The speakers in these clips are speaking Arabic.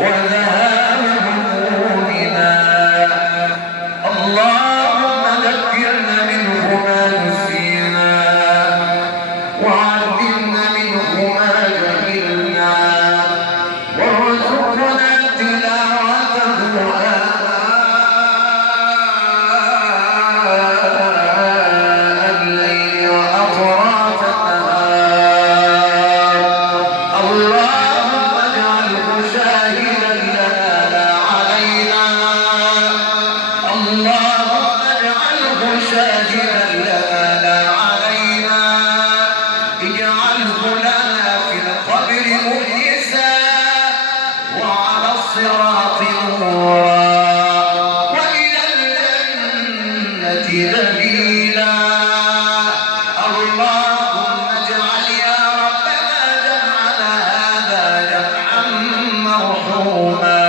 وذهاب همومنا. اللهم ذكرنا منه ما نسينا وعلمنا منه ما جهلنا وارزقنا تلاوته آناء الليل وأطراف النهار. اللهم اجعله شاهدا لنا لا علينا. اللهم اجعله شاهدا لنا لا علينا. اجعله لنا في القبر مؤنسا وعلى الصراط نورا وإلى الجنة دليلا. اللهم اجعل يا ربنا جمعنا هذا جمعا مرحوما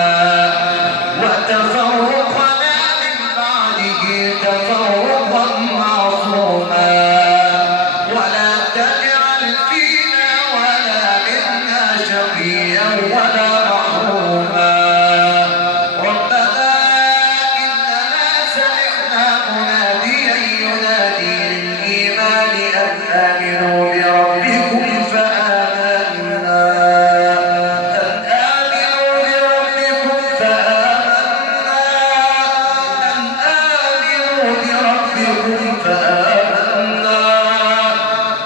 وتفرقنا من بعده تفرقا معصوما ولا تجعل فينا ولا منا شقيا ولا محروما. ربنا إننا سمعنا مناديا ينادي للإيمان أن آمنوا بربكم فآمنا.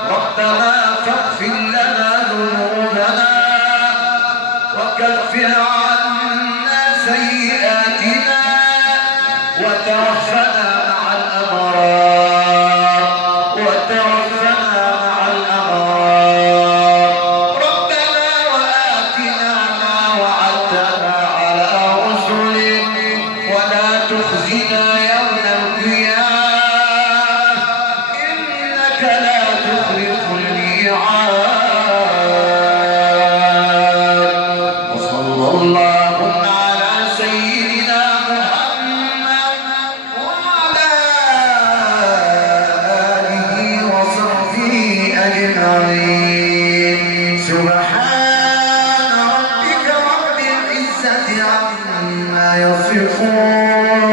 ربنا فاغفر لنا ذنوبنا وكفر عنا سيئاتنا وتوفنا مع الأبرار ربنا وآتنا ما وعدتنا على رسلك ولا تخزنا يوم القيامة إنك لا تخلف الميعاد. وصلى الله على سيدنا محمد وعلى آله وصحبه أجمعين. سبحان ربك رب العزة عما يصفون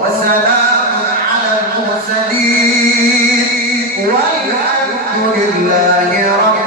وسلام على المرسلين والحمد لله رب